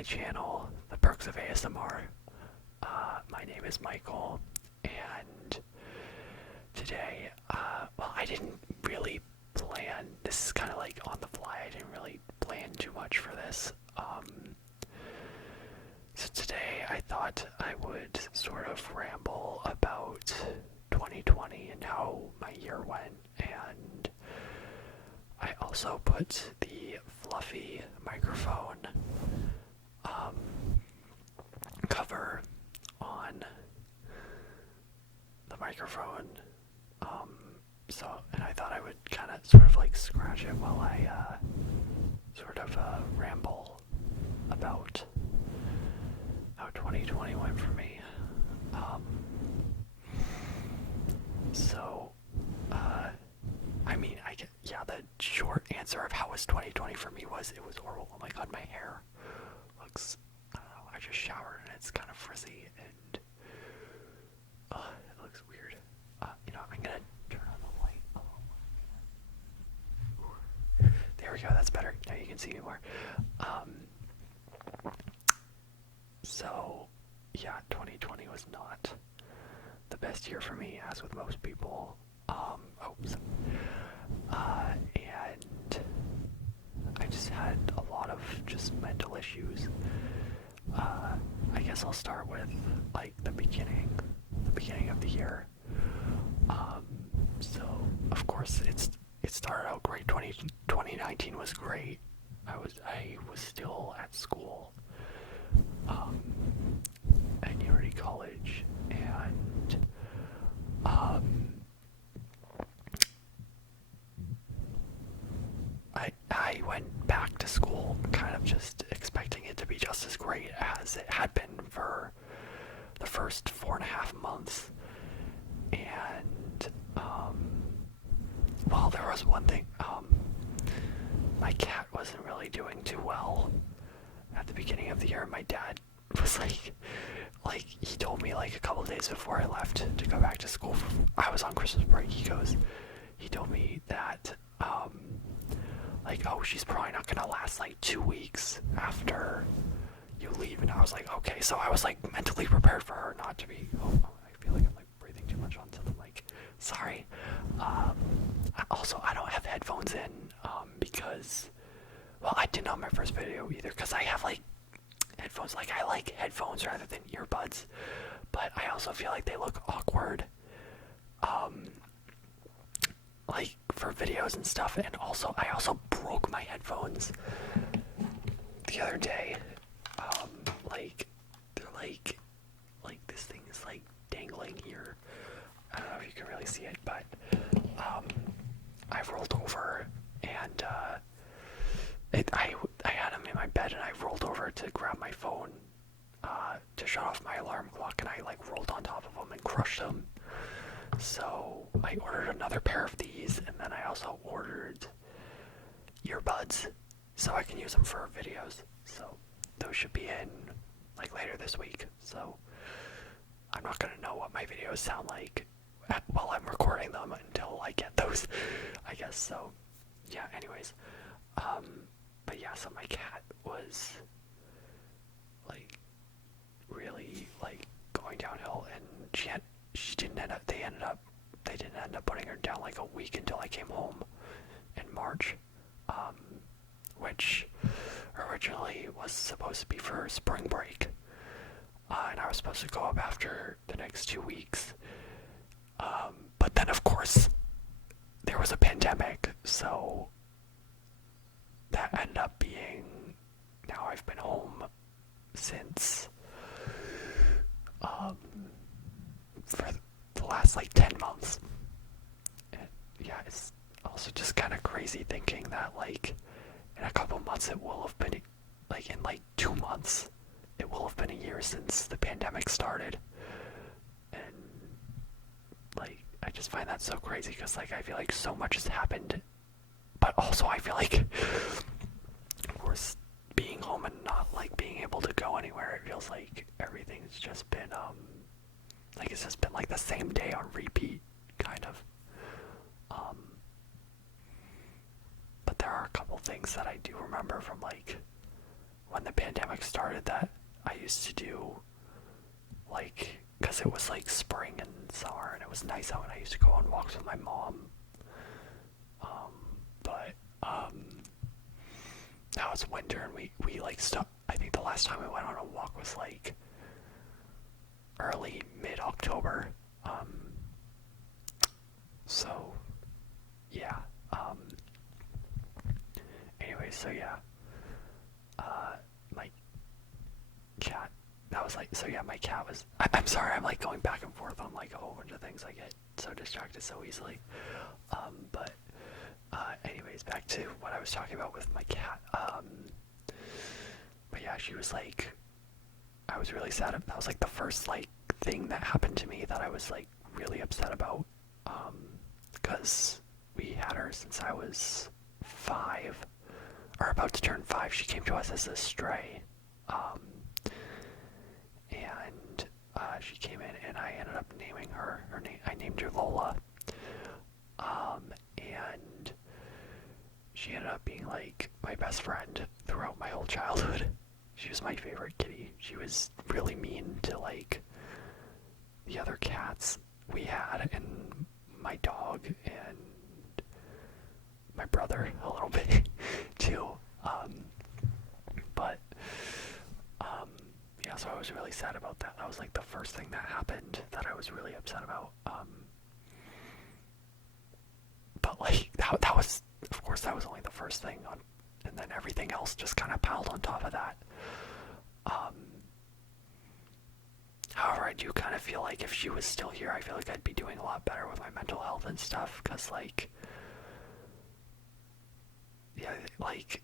my channel, The Perks of ASMR. My name is Michael, and today, I didn't really plan. This is kind of like on the fly. I didn't really plan too much for this. So today I thought I would sort of ramble about 2020 and how my year went, and I also put the fluffy microphone cover on the microphone. And I thought I would kind of sort of like scratch it while I ramble about how 2020 went for me. The short answer of how was 2020 for me was it was horrible. Oh my god, my hair looks, I don't know, I just showered and it's kind of frizzy and it looks weird. I'm gonna turn on the light. There we go, that's better. Now you can see me more. 2020 was not the best year for me, as with most people. And I just had a lot of just mental issues. I guess I'll start with like the beginning of the year. Of course it started out great. 2019 was great. I was still at school, at Unity College, and I went back to school kind of just expecting it to be just as great as it had been for the first 4.5 months. And, there was one thing. My cat wasn't really doing too well at the beginning of the year. My dad was like he told me like a couple days before I left to go back to school. I was on Christmas break. He told me that, she's probably not gonna last like 2 weeks after you leave. And I was like, okay. So I was like mentally prepared for her not to be. I feel like I'm like breathing too much onto the mic. Sorry. Also, I don't have headphones in because, I didn't on my first video either because I have like headphones. Like I like headphones rather than earbuds, but I also feel like they look awkward. Like for videos and stuff, and I also broke my headphones the other day. They're like this thing is like dangling here. I don't know if you can really see it, but I rolled over and I had them in my bed, and I rolled over to grab my phone to shut off my alarm clock, and I like rolled on top of them and crushed them. So I ordered another pair of these, and then I also ordered earbuds so I can use them for videos. So those should be in like later this week. So I'm not gonna know what my videos sound like while I'm recording them until I get those, I guess. So yeah, anyways. So my cat was like really like going downhill, and they didn't end up putting her down like a week until I came home in March, which originally was supposed to be for spring break, and I was supposed to go up after the next 2 weeks, but then of course there was a pandemic, so that ended up being, now I've been home since for the last like 10 months. And yeah, it's also just kind of crazy thinking that like in a couple months it will have been, like in like 2 months it will have been a year since the pandemic started. And like I just find that so crazy because like I feel like so much has happened, but also I feel like of course being home and not like being able to go anywhere, it feels like everything's just been like it's just been like the same day on repeat, kind of. But there are a couple things that I do remember from like when the pandemic started that I used to do, like, because it was like spring and summer and it was nice out, and I used to go on walks with my mom. But now it's winter and we like stopped. I think the last time we went on a walk was like early mid-October. So yeah. Anyway, so yeah. My cat. That was like, so yeah, my cat was. I'm sorry, I'm like going back and forth on like a whole bunch of things. I get so distracted so easily. But anyways, back to what I was talking about with my cat. But yeah, she was like, I was really sad. That was like the first like thing that happened to me that I was like really upset about. Because we had her since I was 5, or about to turn 5. She came to us as a stray. And she came in, and I ended up naming her. I named her Lola. And she ended up being like my best friend throughout my whole childhood. She was my favorite kitty. She was really mean to like the other cats we had, and my dog, and my brother a little bit too. But yeah, so I was really sad about that. That was like the first thing that happened that I was really upset about. But like that was, of course, that was only the first thing on, and then everything else just kind of piled on top of that. However, I do kind of feel like if she was still here, I feel like I'd be doing a lot better with my mental health and stuff, because like, yeah, like,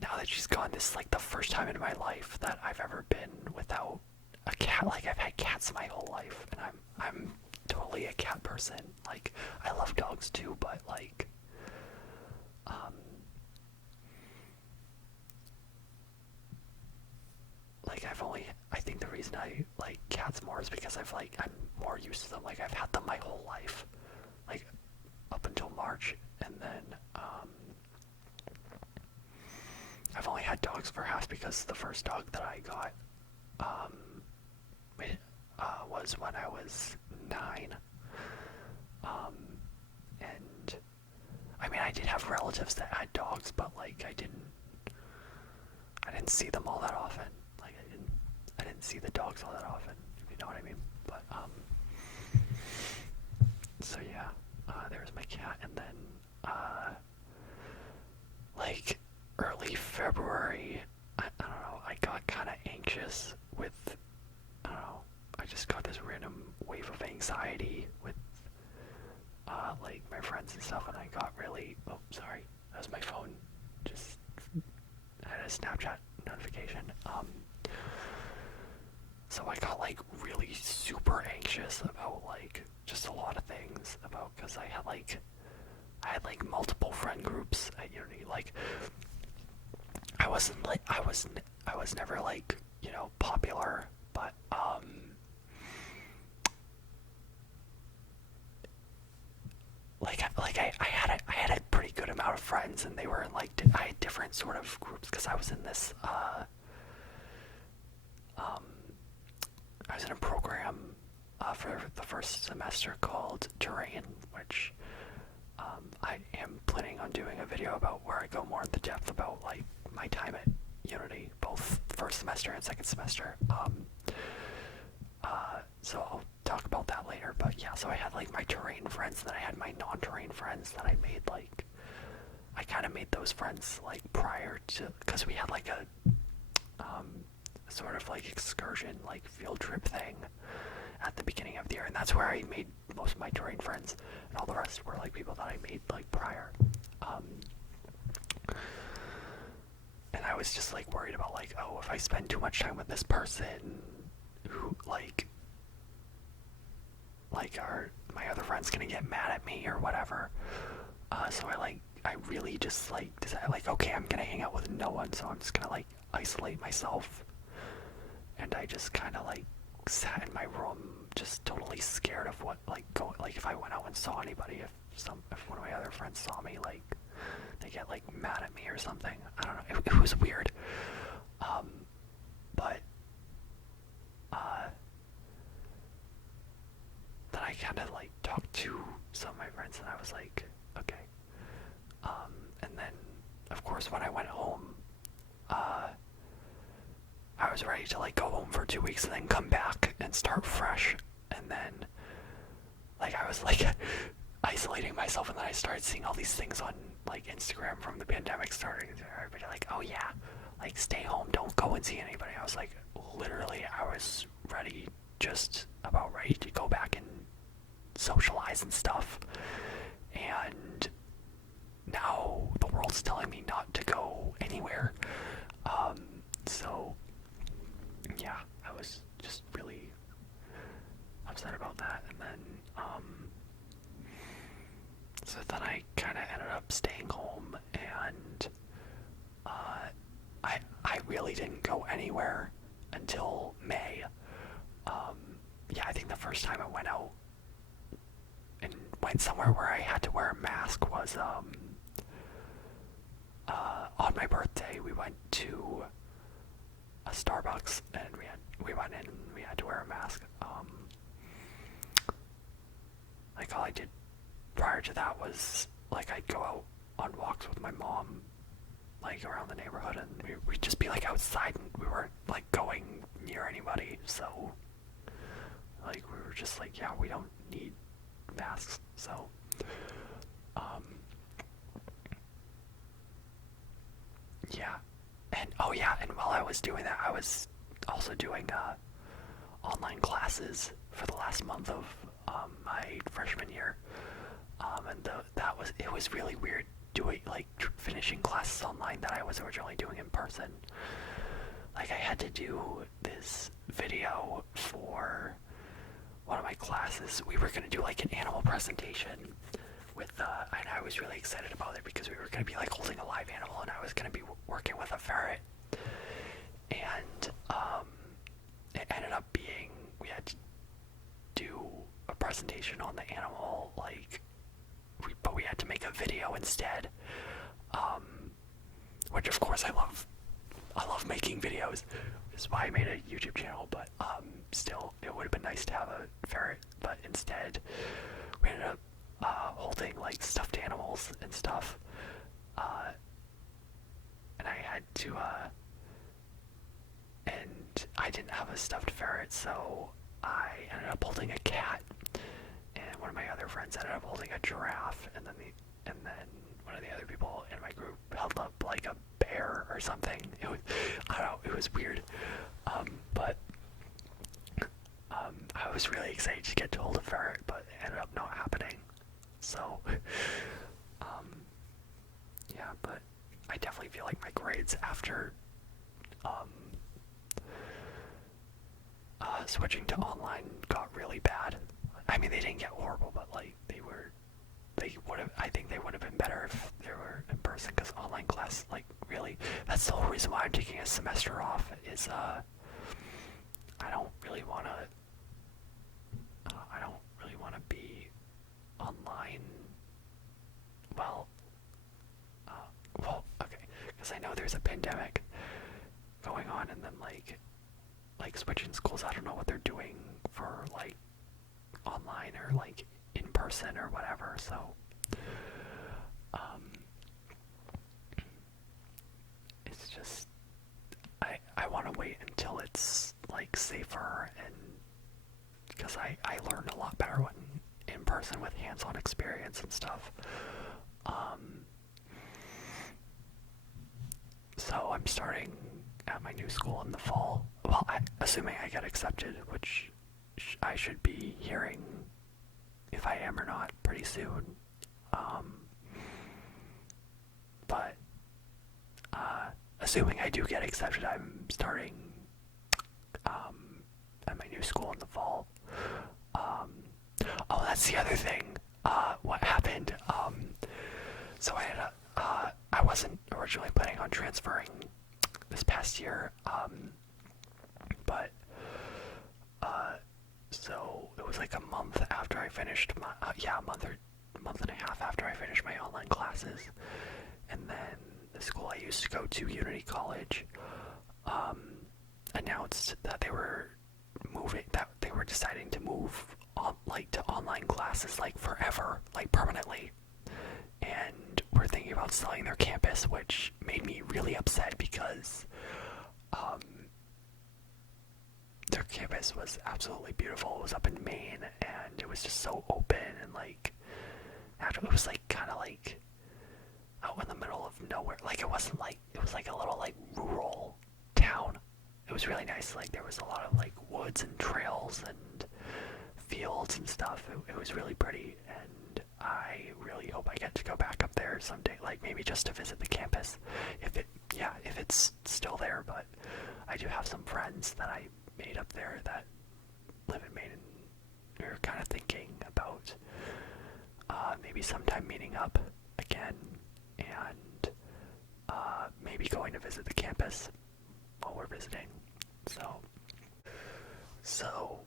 now that she's gone, this is like the first time in my life that I've ever been without a cat. Like, I've had cats my whole life, and I'm totally a cat person. Like, I love dogs too, but like, I think the reason I like cats more is because I'm more used to them. Like, I've had them my whole life, like up until March, and then I've only had dogs for half because the first dog that I got was when I was 9. And I mean, I did have relatives that had dogs, but like I didn't see them all that often. Like I didn't see the dogs all that often, if you know what I mean. But so yeah, there's my cat, and then like early February, I don't know, I got kind of anxious with, I don't know, I just got this random wave of anxiety with like my friends and stuff, and I got really, oh sorry, that was my phone, just had a Snapchat notification. So I got like really super anxious about like just a lot of things, about, because I had like multiple friend groups at Unity. Like, I was never like, you know, popular, but I had a pretty good amount of friends, and they were in like I had different sort of groups, because I was in this I was in a program for the first semester called Terrain, which I am planning on doing a video about, where I go more into depth about like my time at Unity, both first semester and second semester. So I'll talk about that later. But yeah, so I had like my terrain friends, and then I had my non-terrain friends that I made like, I kind of made those friends like prior to, because we had like a sort of like excursion, like field trip thing at the beginning of the year, and that's where I made most of my terrain friends, and all the rest were like people that I made like prior. And I was just like worried about like, oh, if I spend too much time with this person, who like are my other friends gonna get mad at me or whatever. So I really just like decided like, okay, I'm gonna hang out with no one, so I'm just gonna like isolate myself. And I just kind of like sat in my room, just totally scared of what like if I went out and saw anybody, if one of my other friends saw me, like they get like mad at me or something. I don't know. It was weird. But then I kind of like talked to some of my friends, and I was like, okay. And then, of course, when I went home, I was ready to like go home for 2 weeks and then come back and start fresh. And then, like, I was like isolating myself, and then I started seeing all these things on like Instagram from the pandemic starting. Everybody like, oh yeah, like stay home, don't go and see anybody. I was like, literally, I was ready, just about ready to go back and socialize and stuff. And now the world's telling me not to go anywhere. So yeah, I was just really upset about that. And then so then I kind of ended up staying home, and I really didn't go anywhere until May. Yeah, I think the first time I went out and went somewhere where I had to wear a mask was on my birthday. We went to a Starbucks, and we went in and we had to wear a mask. Like, all I did prior to that was like I'd go out on walks with my mom, like around the neighborhood, and we'd just be like outside, and we weren't like going near anybody. So like we were just like, yeah, we don't need masks. So yeah. And oh yeah, and while I was doing that, I was also doing online classes for the last month of my freshman year. And it was really weird doing like finishing classes online that I was originally doing in person. Like, I had to do this video for one of my classes. We were gonna do like an animal presentation with and I was really excited about it because we were gonna be like holding a live animal, and I was gonna be working with a ferret. And it ended up being we had to do a presentation on the animal, like, but we had to make a video instead, which of course I love. I love making videos. This is why I made a YouTube channel. But still, it would have been nice to have a ferret. But instead, we ended up holding like stuffed animals and stuff, and I had to. And I didn't have a stuffed ferret, so I ended up holding a cat, and one of my other friends ended up holding a giraffe, and then one of the other people in my group held up like a bear or something. It was, I don't know, it was weird, but I was really excited to get to hold a ferret, but it ended up not happening. So yeah, but I definitely feel like my grades after switching to online got really bad. I mean, they didn't get horrible, but like I think they would have been better if they were in person, because online class, like, really, that's the whole reason why I'm taking a semester off, is I don't really want to be online. Well, okay, because I know there's a pandemic going on, and then like switching schools, I don't know what they're doing for like online or like in person or whatever. So it's just I want to wait until it's like safer, and because I learn a lot better when in person with hands-on experience and stuff. So I'm starting at my new school in the fall. Well, assuming I get accepted, which I should be hearing if I am or not pretty soon. But assuming I do get accepted, I'm starting at my new school in the fall. Oh, that's the other thing. What happened? So I wasn't originally planning on transferring this past year, but so it was like a month after I finished my a month and a half after I finished my online classes, and then the school I used to go to, Unity College, announced that they were deciding to move on, like, to online classes, like, forever, like, permanently. And were thinking about selling their campus, which made me really upset because um, their campus was absolutely beautiful. It was up in Maine, and it was just so open, and like, it was like kind of like out in the middle of nowhere. Like, it wasn't like, it was like a little like rural town. It was really nice. Like, there was a lot of like woods and trails and fields and stuff. It was really pretty, and I really hope I get to go back up there someday. Like, maybe just to visit the campus, if it's still there. But I do have some friends that I made up there that live in Maine, and we were kind of thinking about maybe sometime meeting up again, and maybe going to visit the campus while we're visiting. So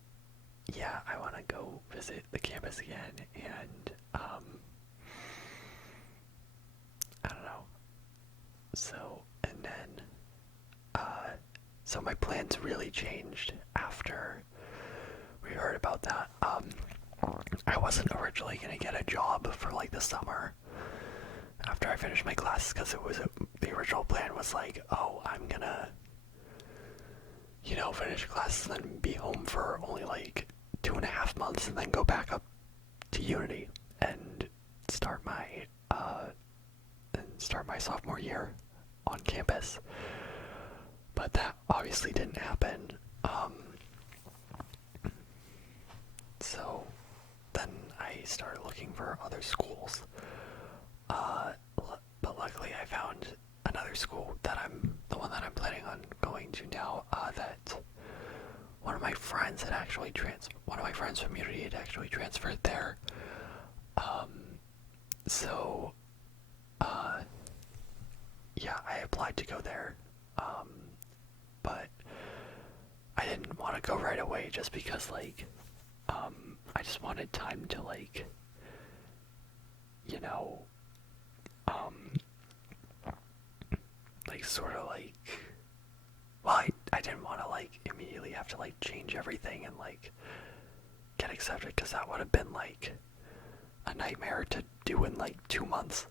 yeah, I want to go visit the campus again, and I don't know. And then so my plans really changed after we heard about that. I wasn't originally gonna get a job for like the summer after I finished my classes, because the original plan was like, oh, I'm gonna, finish classes and then be home for only like 2.5 months, and then go back up to Unity and start my sophomore year on campus. But that obviously didn't happen. So then I started looking for other schools. But luckily I found another school the one that I'm planning on going to now, that one of my friends from Unity had actually transferred there. So yeah, I applied to go there. But I didn't want to go right away, just because like I just wanted time to like, you know, like sort of like, well, I didn't want to like immediately have to like change everything and like get accepted, because that would have been like a nightmare to do in like 2 months.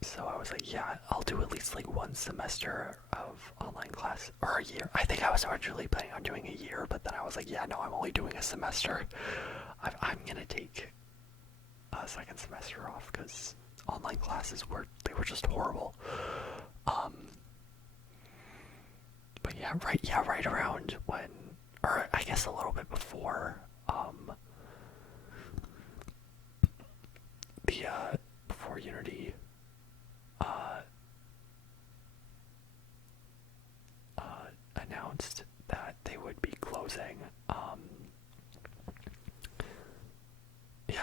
So I was like, yeah, I'll do at least like one semester of online class, or a year. I think I was originally planning on doing a year, but then I was like, yeah, no, I'm only doing a semester. I'm gonna take a second semester off, because online classes were just horrible. But right around when, or I guess a little bit before, before Unity announced that they would be closing,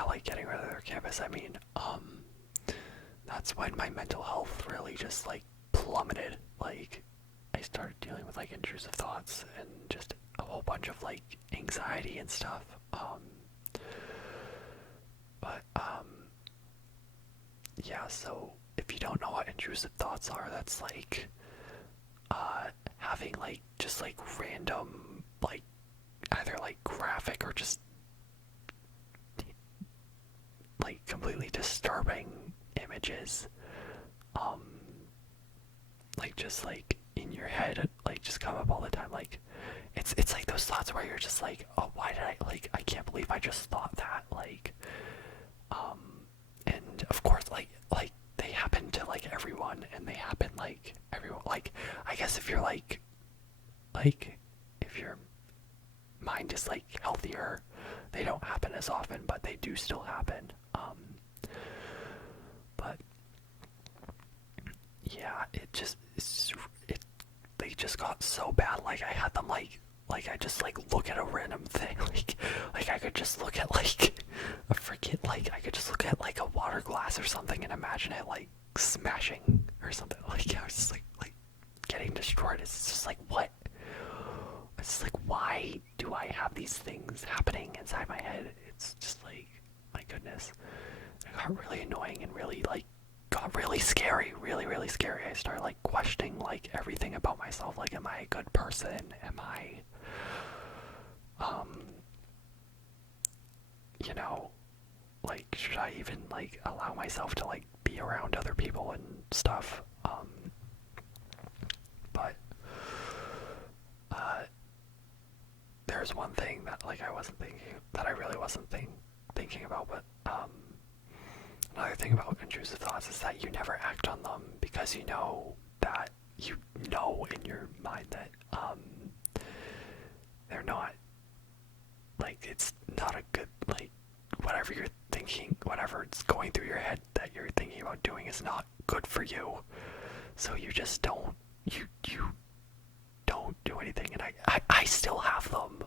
like getting rid of their campus, I mean, that's when my mental health really just like plummeted. Like, I started dealing with like intrusive thoughts and just a whole bunch of like anxiety and stuff. But yeah, so if you don't know what intrusive thoughts are, that's like having like just like random, like either like graphic or just like completely disturbing images, like just like in your head, like just come up all the time. Like, it's like those thoughts where you're just like, oh, why did I can't believe I just thought that, like, and of course, like they happen to like everyone, and they happen like everyone. Like, I guess if you're like if your mind is like healthier, they don't happen as often, but they do still happen. But yeah, they just got so bad. Like, I had them like I just like look at a random thing, like I could just look at like I could just look at like a water glass or something and imagine it like smashing or something. Like, I was just like getting destroyed. It's just like, what? It's like, why do I have these things happening inside my head? It's just like, my goodness. It got really annoying and really like got really scary really really scary. I started like questioning like everything about myself. Like, am I a good person? Am I, um, you know, like, should I even like allow myself to like be around other people and stuff? But there's one thing that like I wasn't thinking, that I really wasn't thinking about, but another thing about intrusive thoughts is that you never act on them because you know that you know in your mind that they're not, like, it's not a good, like, whatever you're thinking, whatever's going through your head that you're thinking about doing is not good for you. So you just don't, you don't do anything. And I still have them.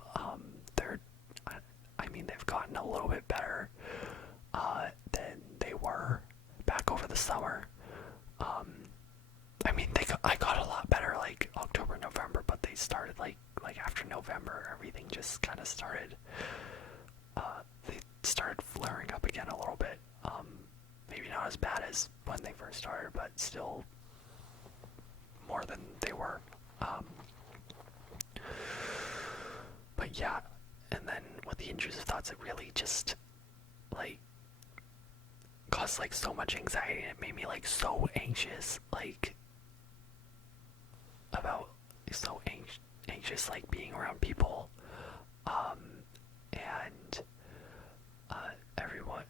They're, I mean, they've gotten a little bit better than they were back over the summer. I mean, I got a lot better like October, November, but they started like after November, everything just kind of started. They started flaring up again a little bit. Maybe not as bad as when they first started, but still more than they were. But yeah, and then with the intrusive thoughts, it really just like caused like so much anxiety, and it made me like so anxious, like about so anxious like being around people, and everyone.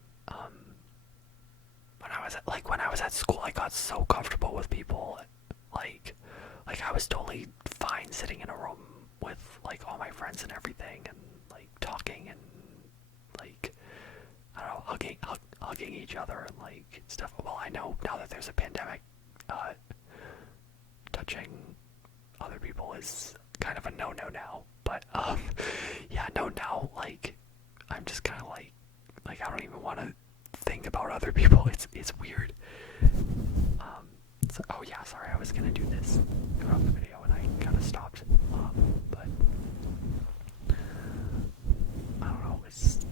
When I was at school, I got so comfortable with people, like I was totally fine sitting in a room with like all my friends and everything, and like talking and like I don't know, hugging each other and like stuff. Well, I know now that there's a pandemic, touching other people is kind of a no-no now. But yeah, no, now like I'm just kind of like I don't even want to think about other people. It's weird. So, oh yeah, sorry, I was gonna do this throughout the video and I kind of stopped. But I don't know. It's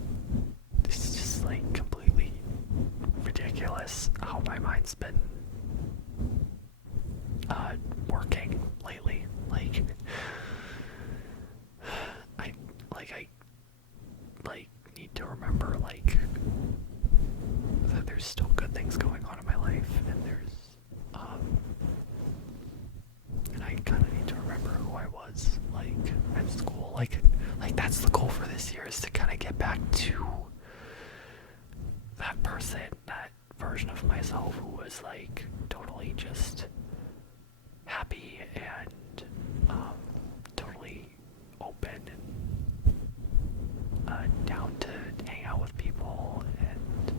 just like completely ridiculous how my mind's been working lately. I need to remember like that there's still good things going on in my life, and and I kind of need to remember who I was like at school. Like that's the goal for this year, is to kind of get back to that person, that version of myself who was like totally just happy and totally open and down to hang out with people, and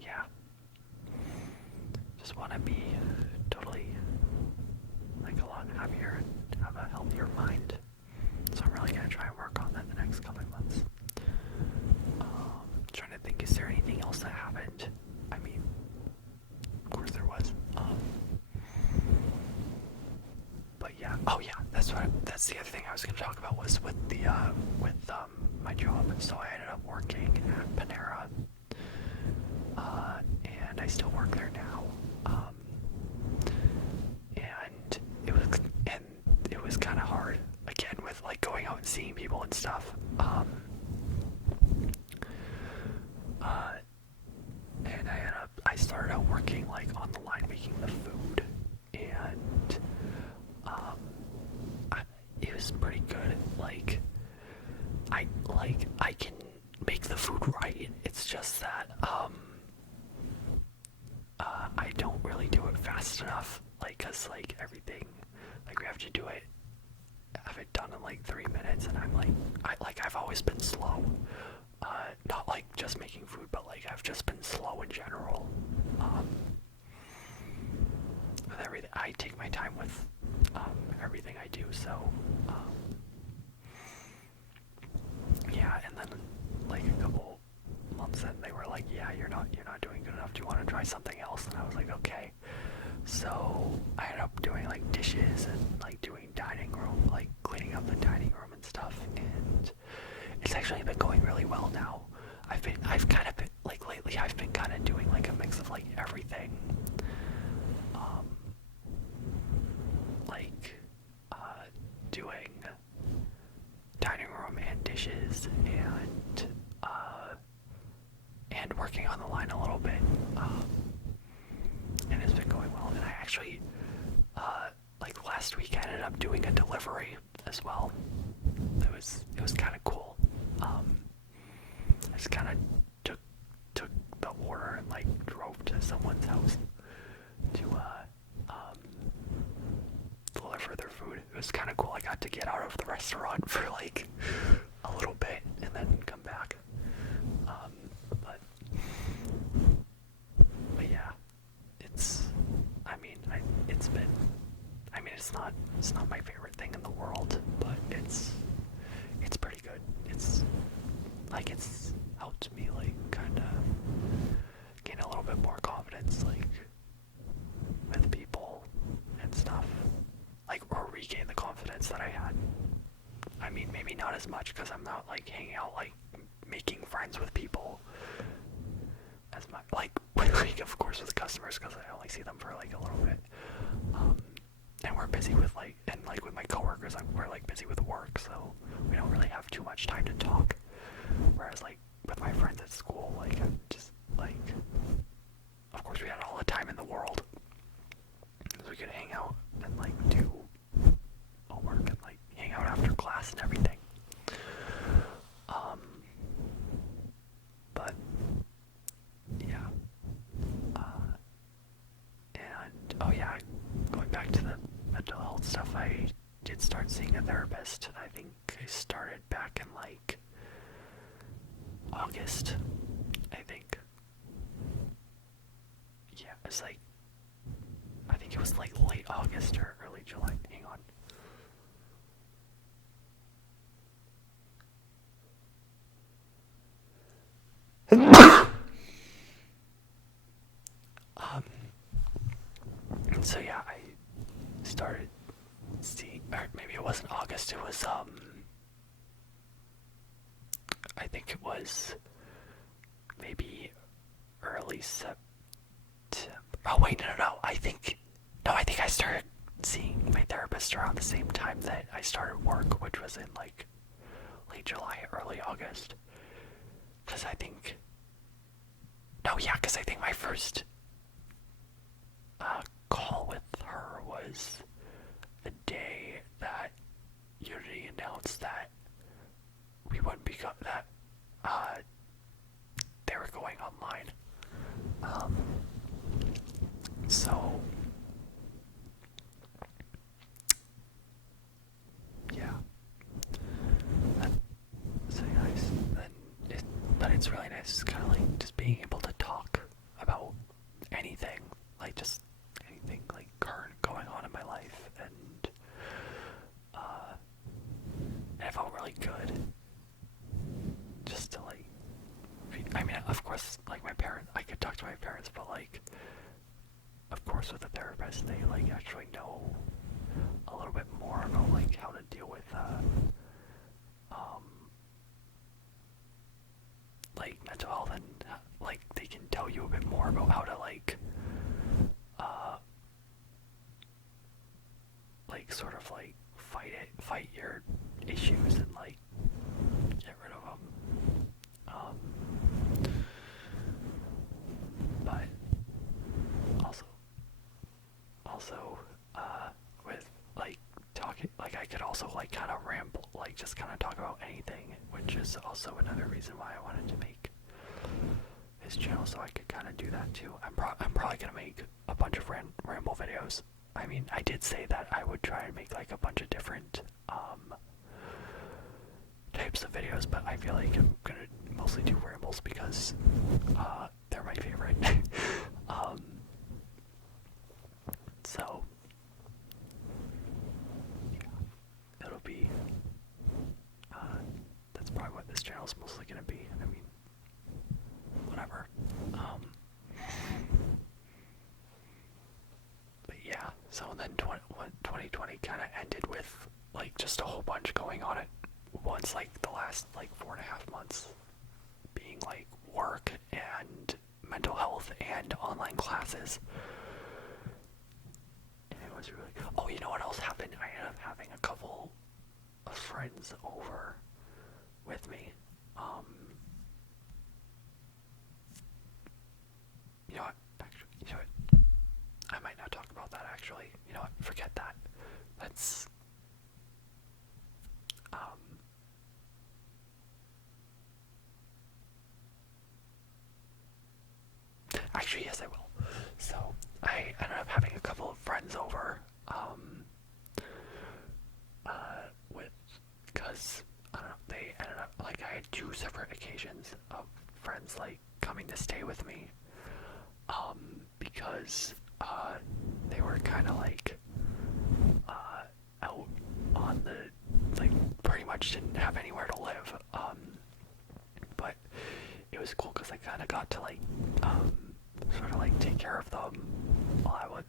yeah, just want to be totally like a lot happier and have a healthier mind. So I'm really gonna try and work on that the next coming months. Trying to think, is there anything else that happened? I mean, of course there was. But yeah, oh yeah, that's the other thing I was gonna talk about, was with the my job. So I ended up working at Panera, and I still work there now. And it was kind of hard again with like going out and seeing people and stuff. And I started out working like on the line making the food, and it was pretty good. I can make the food right. It's just that I don't really do it fast enough. Cause like everything, like we have to do it, have it done in like 3 minutes, and I'm I've always been slow. Not like just making food, but like I've just been slow in general. With everything, I take my time with everything I do. So yeah, and then like a couple months in, they were like, "Yeah, you're not doing good enough. Do you want to try something else?" And I was like, "Okay." So I ended up doing like dishes and like doing dining room, like cleaning up the dining room and stuff, and it's actually been going really well now. I've kind of been, like lately I've been kind of doing like a mix of like everything. Um, like, doing dining room and dishes and working on the line a little bit. And it's been going well. And I actually, like last week, I ended up doing a delivery as well. It was kind of cool. I just kind of took the order and like drove to someone's house to deliver their food. It was kind of cool. I got to get out of the restaurant for like a little bit and then come back. But yeah, it's been, it's not my favorite thing in the world, but it's pretty good. It's helped me like kind of gain a little bit more confidence, like with people and stuff, like, or regain the confidence that I had. I mean, maybe not as much because I'm not like hanging out, like making friends with people as much, like of course with customers because I only see them for like a little bit. And we're busy with like, and like with my coworkers, we're like busy with work, so we don't really have too much time to talk. Whereas like with my friends at school, like I'm just like, of course we had all the time in the world, so we could hang out and like do homework and like hang out after class and everything. But yeah, and oh yeah, going back to the mental health stuff, I did start seeing a therapist. I think I started back in like August, I think. Yeah, it's like, I think it was like late August or early July. Hang on. So yeah, I started seeing, or maybe it wasn't August, it was, I think it was maybe early September. Oh wait, no, I think I started seeing my therapist around the same time that I started work, which was in like late July, early August. Because I think, no, yeah, because I think my first call with her was the day that Unity announced that we wouldn't be that they were going online. So yeah, so nice. But it's really nice, just kind of like just being able to talk about anything, like just anything like current going on in my life, and I felt really good just to like, I mean, of course, like my parents, I could talk to my parents, but like, of course with a therapist, they like actually know a little bit more about like how to deal with like mental health, and like they can tell you a bit more about how to like sort of like fight your issues and like get rid of them. But also with like talking, like I could also like kind of ramble, like just kind of talk about anything, which is also another reason why I wanted to make his channel, so I could kind of do that too. I'm probably gonna make a bunch of ramble videos. I mean, I did say that I would try and make like a bunch of different types of videos, but I feel like I'm gonna mostly do rambles because they're my favorite. So yeah, it'll be that's probably what this channel is mostly gonna be. I mean, whatever. But yeah, so then 2020 kind of ended with like just a whole bunch going on at once, like the last like 4.5 months being like work and mental health and online classes. And it was really... Oh, you know what else happened? I ended up having a couple of friends over with me. You know what? Actually, you know what? I might not talk about that, actually. You know what? Forget that. Let's... Actually, yes, I will. So, I ended up having a couple of friends over, because, I don't know, they ended up, like, I had two separate occasions of friends, like, coming to stay with me, because, they were kind of, like, out on the, like, pretty much didn't have anywhere to live, but it was cool because I kind of got to, like, sort of, like, take care of them while I would,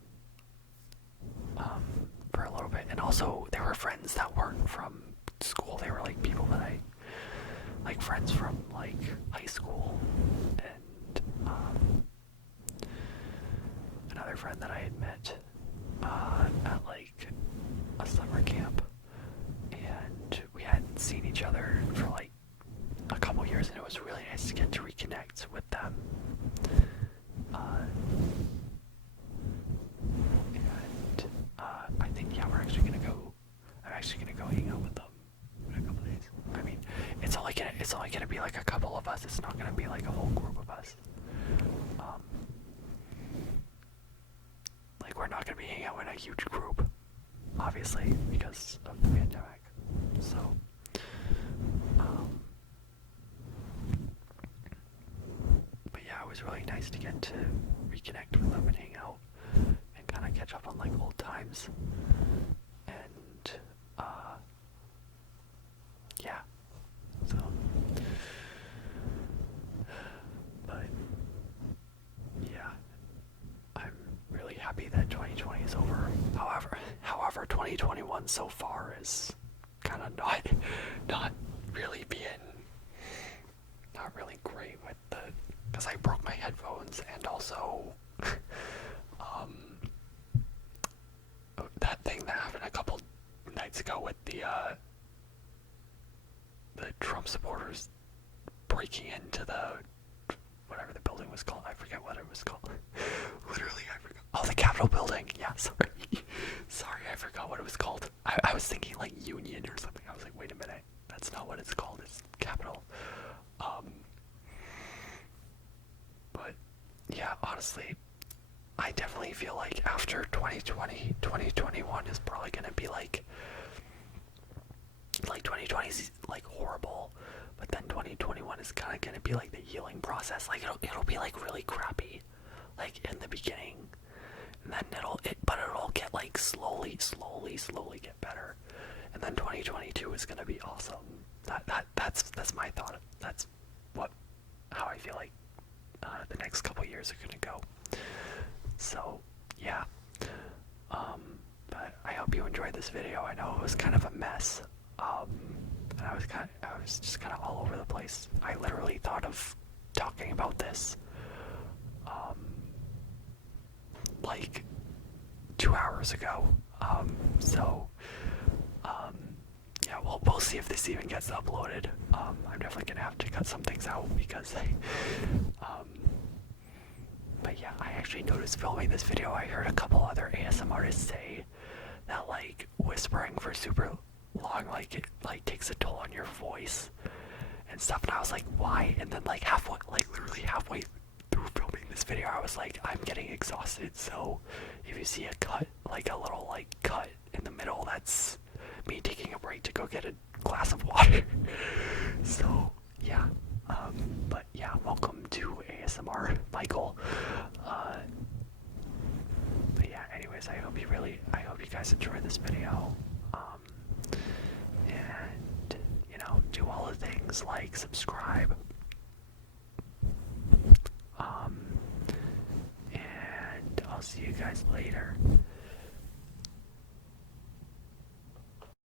for a little bit. And also, there were friends that weren't from school. They were, like, people that I, like, friends from, like, high school, and, another friend that I had met, at, like, a summer camp, and we hadn't seen each other for, like, a couple years, and it was really nice to get to reconnect with them. I think, yeah, I'm actually gonna go hang out with them in a couple days. I mean, it's only gonna be like a couple of us. It's not gonna be like a whole group of us. Like, we're not gonna be hanging out in a huge group, obviously, because of the pandemic. So, but yeah, it was really nice to get to reconnect with them and hang out and kind of catch up on, like, old times. And, yeah. So, but, yeah, I'm really happy that 2020 is over. However, 2021 so far is kind of not really great with the, because I broke my headphones, and also, that thing that happened a couple nights ago with the Trump supporters breaking into the, whatever the building was called. I forget what it was called. Literally, I forgot. Oh, the Capitol building. Yeah, sorry. Sorry, I forgot what it was called. I was thinking, like, Union or something. I was like, wait a minute. That's not what it's called. It's Capitol. But, yeah, honestly, I definitely feel like after 2020, 2021 is probably going to be like 2020 is, like, horrible, but then 2021 is kind of going to be like the healing process. Like, it'll be, like, really crappy, like, in the beginning, and then but it'll get, like, slowly get better, and then 2022 is going to be awesome. That's my thought. That's how I feel like the next couple years are going to go. So, yeah. But I hope you enjoyed this video. I know it was kind of a mess. And I was just kind of all over the place. I literally thought of talking about this, like 2 hours ago. Yeah, we'll see if this even gets uploaded. I'm definitely gonna have to cut some things out because but yeah, I actually noticed filming this video, I heard a couple other ASM artists say that, like, whispering for super long, like, it, like, takes a toll on your voice and stuff, and I was like, why? And then, like, literally halfway through filming this video, I was like, I'm getting exhausted, so if you see a cut, like, a little, like, cut in the middle, that's me taking a break to go get a glass of water. So, yeah. But yeah, welcome to ASMR, Michael. But yeah, anyways, I hope you guys enjoyed this video. And, you know, do all the things like subscribe. And I'll see you guys later.